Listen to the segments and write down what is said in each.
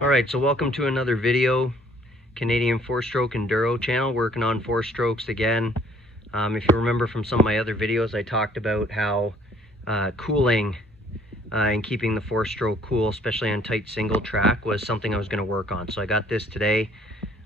Alright, so welcome to another video. Canadian 4-stroke enduro channel, working on 4 strokes again. If you remember from some of my other videos, I talked about how cooling and keeping the 4-stroke cool, especially on tight single track, was something I was going to work on. So I got this today.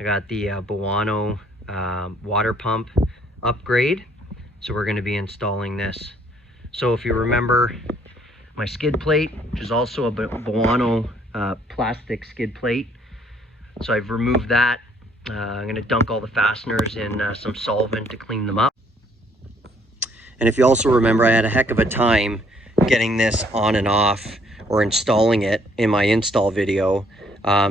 I got the Boano water pump upgrade. So we're going to be installing this. So if you remember my skid plate, which is also a Boano plastic skid plate. So I've removed that. I'm going to dunk all the fasteners in some solvent to clean them up. And if you also remember, I had a heck of a time getting this on and off, or installing it in my install video.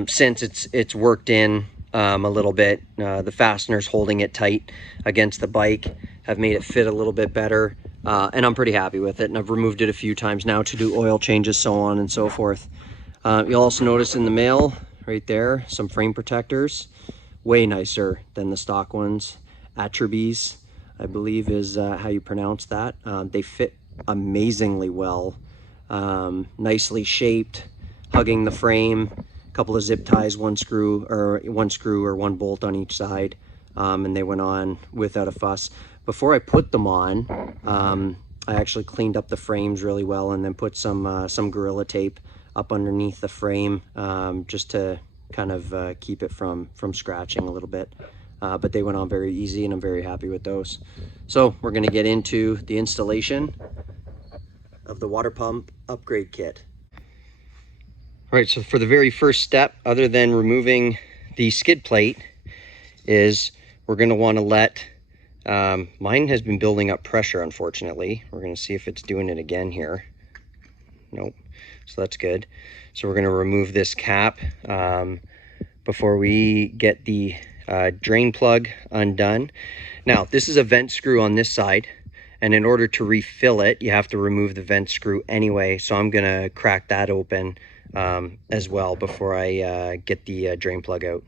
Since it's worked in a little bit, the fasteners holding it tight against the bike have made it fit a little bit better. And I'm pretty happy with it, and I've removed it a few times now to do oil changes, so on and so forth. You'll also notice in the mail right there some frame protectors, way nicer than the stock ones. Attribes, I believe, is how you pronounce that. They fit amazingly well, nicely shaped, hugging the frame. A couple of zip ties, one screw or one bolt on each side, and they went on without a fuss. Before I put them on, I actually cleaned up the frames really well, and then put some Gorilla Tape up underneath the frame, just to kind of keep it from scratching a little bit. But they went on very easy, and I'm very happy with those. So we're going to get into the installation of the water pump upgrade kit. All right, so for the very first step, other than removing the skid plate, is we're going to want to let mine has been building up pressure, unfortunately. We're going to see if it's doing it again here. Nope. So that's good. So we're going to remove this cap before we get the drain plug undone. Now, this is a vent screw on this side, and in order to refill it, you have to remove the vent screw anyway. So I'm going to crack that open as well before I get the drain plug out.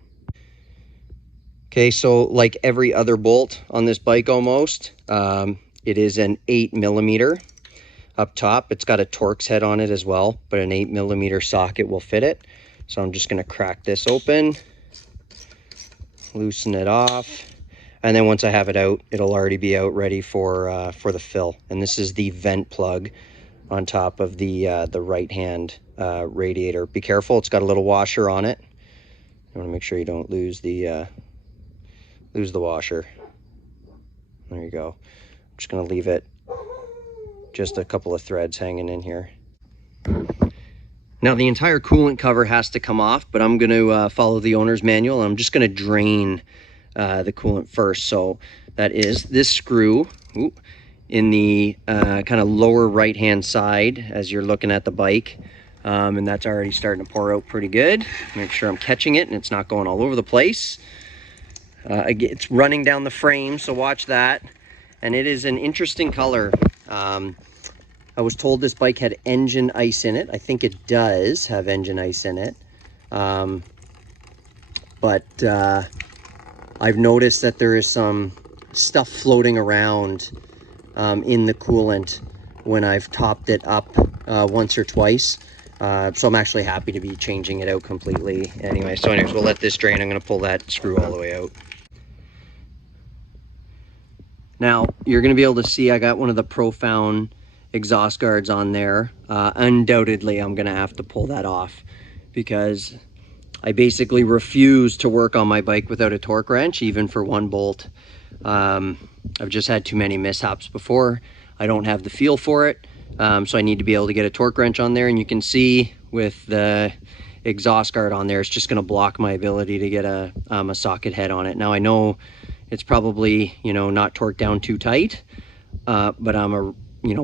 Okay, so like every other bolt on this bike almost, it is an 8mm. Up top, it's got a Torx head on it as well, but an 8mm socket will fit it. So I'm just going to crack this open, loosen it off, and then once I have it out, it'll already be out ready for the fill. And this is the vent plug on top of the right-hand radiator. Be careful; it's got a little washer on it. You want to make sure you don't lose the washer. There you go. I'm just going to leave it. Just a couple of threads hanging in here. Now the entire coolant cover has to come off, but I'm going to follow the owner's manual. I'm just going to drain the coolant first. So that is this screw in the kind of lower right hand side as you're looking at the bike, and that's already starting to pour out pretty good. Make sure I'm catching it and it's not going all over the place. It's running down the frame, so watch that. And it is an interesting color. I was told this bike had engine ice in it. I think it does have engine ice in it. But I've noticed that there is some stuff floating around in the coolant when I've topped it up once or twice. So I'm actually happy to be changing it out completely anyway. So anyways, we'll let this drain. I'm going to pull that screw all the way out. Now, you're going to be able to see I got one of the Profound exhaust guards on there. Undoubtedly, I'm going to have to pull that off because I basically refuse to work on my bike without a torque wrench, even for one bolt. I've just had too many mishaps before. I don't have the feel for it, so I need to be able to get a torque wrench on there. And you can see with the exhaust guard on there, it's just going to block my ability to get a socket head on it. Now, I know it's probably, not torqued down too tight, but I'm a,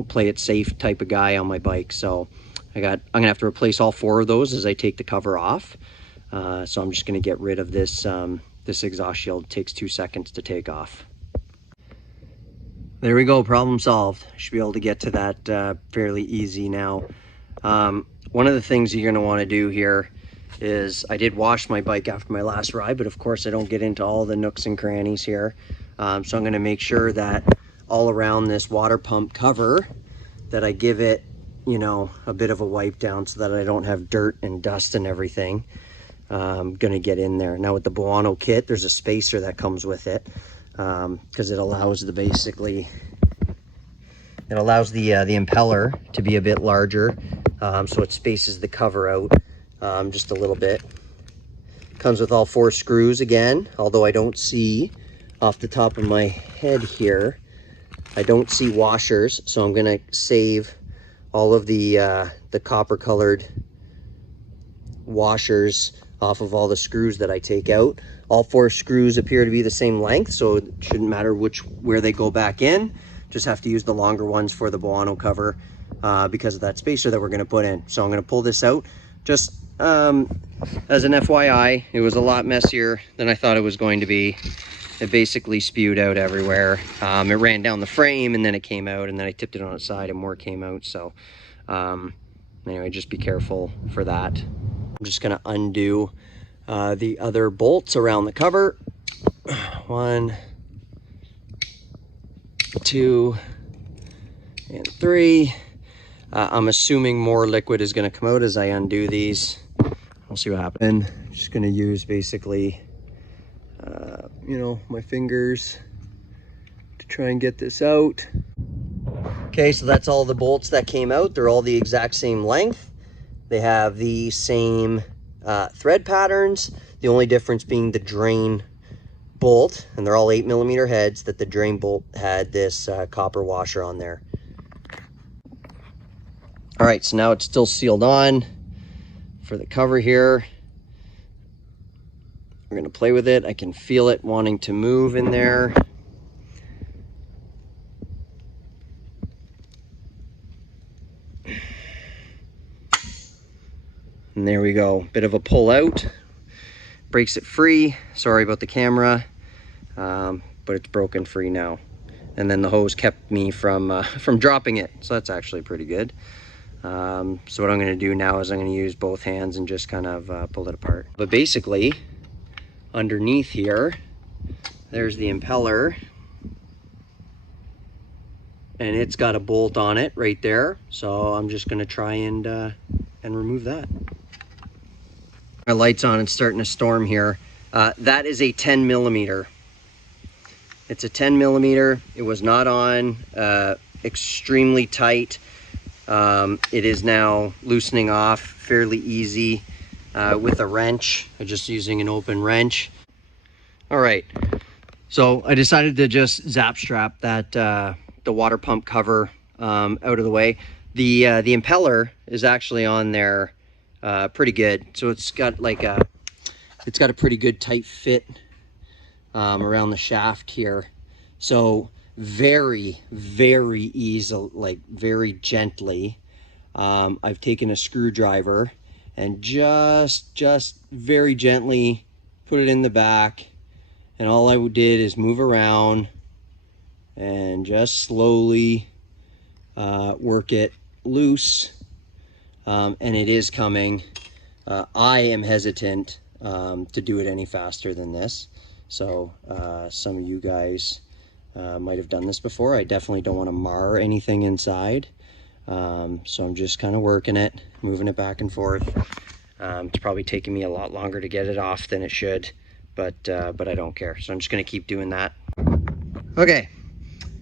play it safe type of guy on my bike. So I'm gonna have to replace all 4 of those as I take the cover off. So I'm just gonna get rid of this this exhaust shield. It takes 2 seconds to take off. There we go, problem solved. Should be able to get to that fairly easy now. One of the things you're gonna want to do here is, I did wash my bike after my last ride, but of course I don't get into all the nooks and crannies here. So I'm going to make sure that all around this water pump cover that I give it, a bit of a wipe down so that I don't have dirt and dust and everything. gonna get in there. Now with the Boano kit, there's a spacer that comes with it, because it allows the impeller to be a bit larger, so it spaces the cover out just a little bit. Comes with all 4 screws again, although I don't see, off the top of my head here, I don't see washers, so I'm gonna save all of the copper colored washers off of all the screws that I take out. All 4 screws appear to be the same length, so it shouldn't matter where they go back in. Just have to use the longer ones for the Boano cover because of that spacer that we're going to put in. So I'm going to pull this out. Just as an FYI, it was a lot messier than I thought it was going to be. It basically spewed out everywhere. It ran down the frame, and then it came out, and then I tipped it on its side and more came out. So anyway, just be careful for that. I'm just going to undo the other bolts around the cover. 1, 2, and 3. I'm assuming more liquid is going to come out as I undo these. We'll see what happens. And I'm just going to use basically, you know, my fingers to try and get this out. Okay, so that's all the bolts that came out. They're all the exact same length. They have the same thread patterns. The only difference being the drain bolt, and they're all 8mm heads, that the drain bolt had this copper washer on there. All right, so now it's still sealed on for the cover here. We're gonna play with it. I can feel it wanting to move in there. And there we go, bit of a pull out. Breaks it free. Sorry about the camera, but it's broken free now. And then the hose kept me from dropping it, so that's actually pretty good. So what I'm going to do now is I'm going to use both hands and just kind of pull it apart. But basically, underneath here, there's the impeller, and it's got a bolt on it right there. So I'm just going to try and remove that. My light's on. It's starting to storm here. That is a 10mm. It's a 10mm. It was not on. Extremely tight. It is now loosening off fairly easy with a wrench. I'm just using an open wrench. All right, so I decided to just zap strap that the water pump cover out of the way. The impeller is actually on there pretty good, so it's got like a pretty good tight fit around the shaft here. So very easy, like very gently, I've taken a screwdriver and just very gently put it in the back, and all I did is move around and just slowly work it loose, and it is coming. I am hesitant to do it any faster than this, so some of you guys might have done this before. I definitely don't want to mar anything inside, so I'm just kind of working it, moving it back and forth. It's probably taking me a lot longer to get it off than it should, but I don't care, so I'm just going to keep doing that. Okay,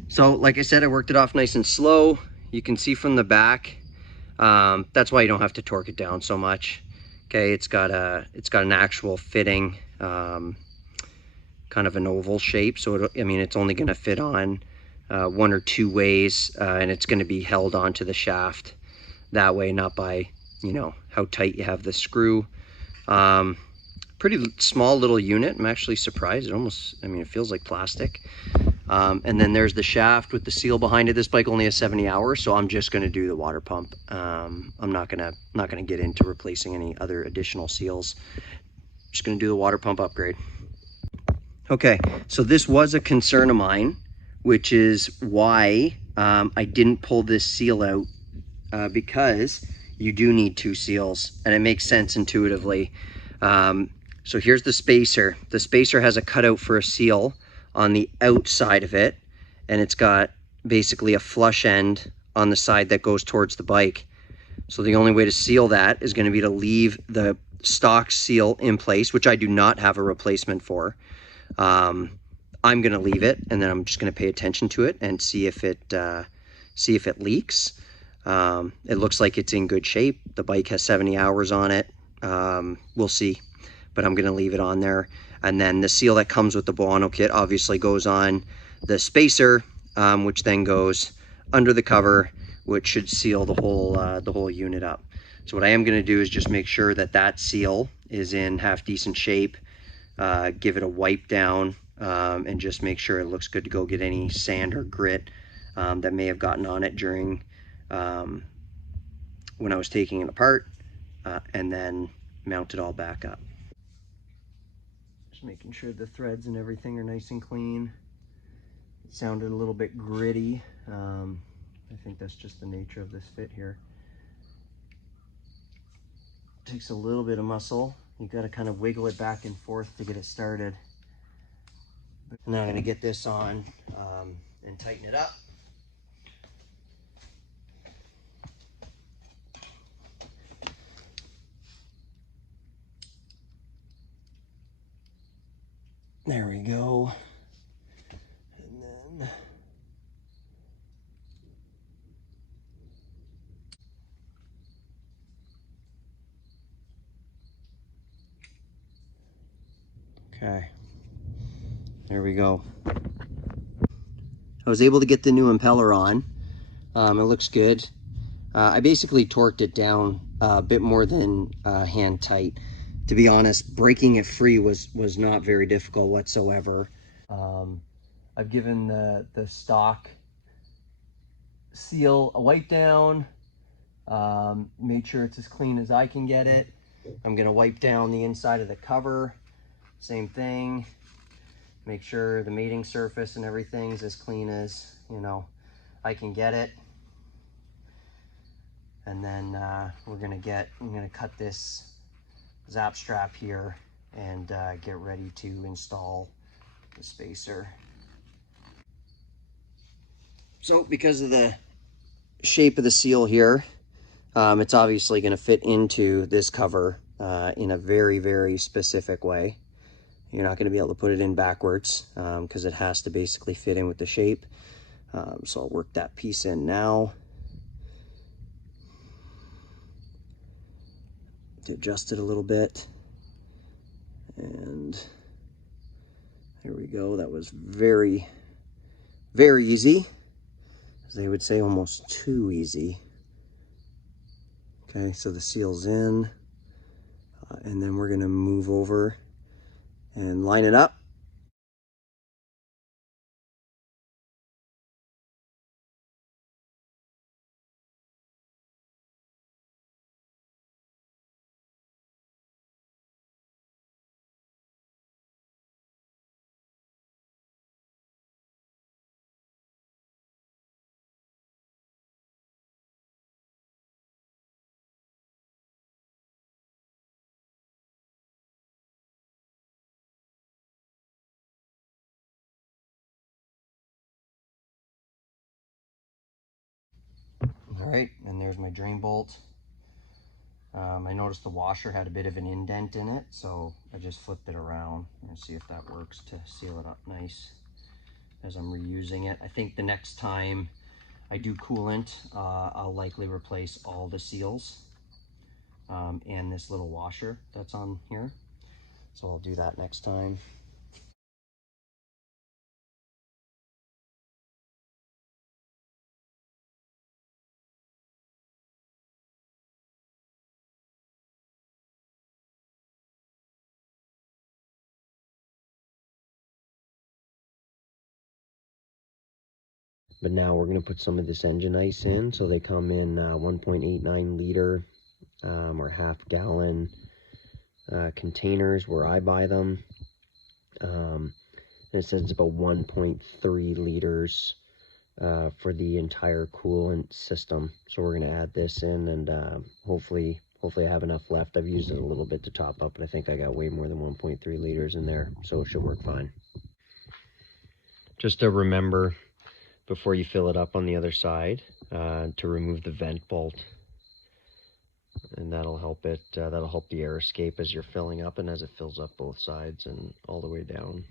so like I said, I worked it off nice and slow. You can see from the back, that's why you don't have to torque it down so much. Okay, it's got an actual fitting, kind of an oval shape, so it's only going to fit on 1 or 2 ways, and it's going to be held onto the shaft that way, not by, you know, how tight you have the screw. Pretty small little unit. I'm actually surprised. It feels like plastic. And then there's the shaft with the seal behind it. This bike only has 70 hours, so I'm just going to do the water pump. I'm not gonna get into replacing any other additional seals. Just going to do the water pump upgrade. Okay, so this was a concern of mine, which is why I didn't pull this seal out, because you do need 2 seals, and it makes sense intuitively. So here's the spacer. The spacer has a cutout for a seal on the outside of it, and it's got basically a flush end on the side that goes towards the bike. So the only way to seal that is going to be to leave the stock seal in place, which I do not have a replacement for, I'm going to leave it, and then I'm just going to pay attention to it and see if it leaks. It looks like it's in good shape. The bike has 70 hours on it. We'll see, but I'm going to leave it on there. And then the seal that comes with the Boano kit obviously goes on the spacer, which then goes under the cover, which should seal the whole unit up. So what I am going to do is just make sure that that seal is in half decent shape, give it a wipe down, and just make sure it looks good to go, get any sand or grit that may have gotten on it during when I was taking it apart, and then mount it all back up. Just making sure the threads and everything are nice and clean. It sounded a little bit gritty. I think that's just the nature of this fit here. It takes a little bit of muscle. You got to kind of wiggle it back and forth to get it started. Now I'm going to get this on and tighten it up. There we go. And then okay, there we go. I was able to get the new impeller on. It looks good. I basically torqued it down a bit more than hand tight. To be honest, breaking it free was not very difficult whatsoever. I've given the stock seal a wipe down, made sure it's as clean as I can get it. I'm gonna wipe down the inside of the cover, same thing. Make sure the mating surface and everything's as clean as, you know, I can get it. And then I'm gonna cut this zap strap here and get ready to install the spacer. So because of the shape of the seal here, it's obviously going to fit into this cover in a very, very specific way. You're not going to be able to put it in backwards because it has to basically fit in with the shape. So I'll work that piece in now to adjust it a little bit. And there we go. That was very, very easy. As they would say, almost too easy. Okay, so the seal's in. And then we're going to move over and line it up. All right, and there's my drain bolt. I noticed the washer had a bit of an indent in it, so I just flipped it around and see if that works to seal it up nice as I'm reusing it. I think the next time I do coolant, I'll likely replace all the seals and this little washer that's on here. So I'll do that next time. But now we're going to put some of this engine ice in. So they come in 1.89 liter or half-gallon containers where I buy them. And it says it's about 1.3 liters for the entire coolant system. So we're going to add this in, and hopefully I have enough left. I've used it a little bit to top up, but I think I got way more than 1.3 liters in there, so it should work fine. Just to remember, before you fill it up on the other side, to remove the vent bolt. and that'll help it. That'll help the air escape as you're filling up and as it fills up both sides and all the way down.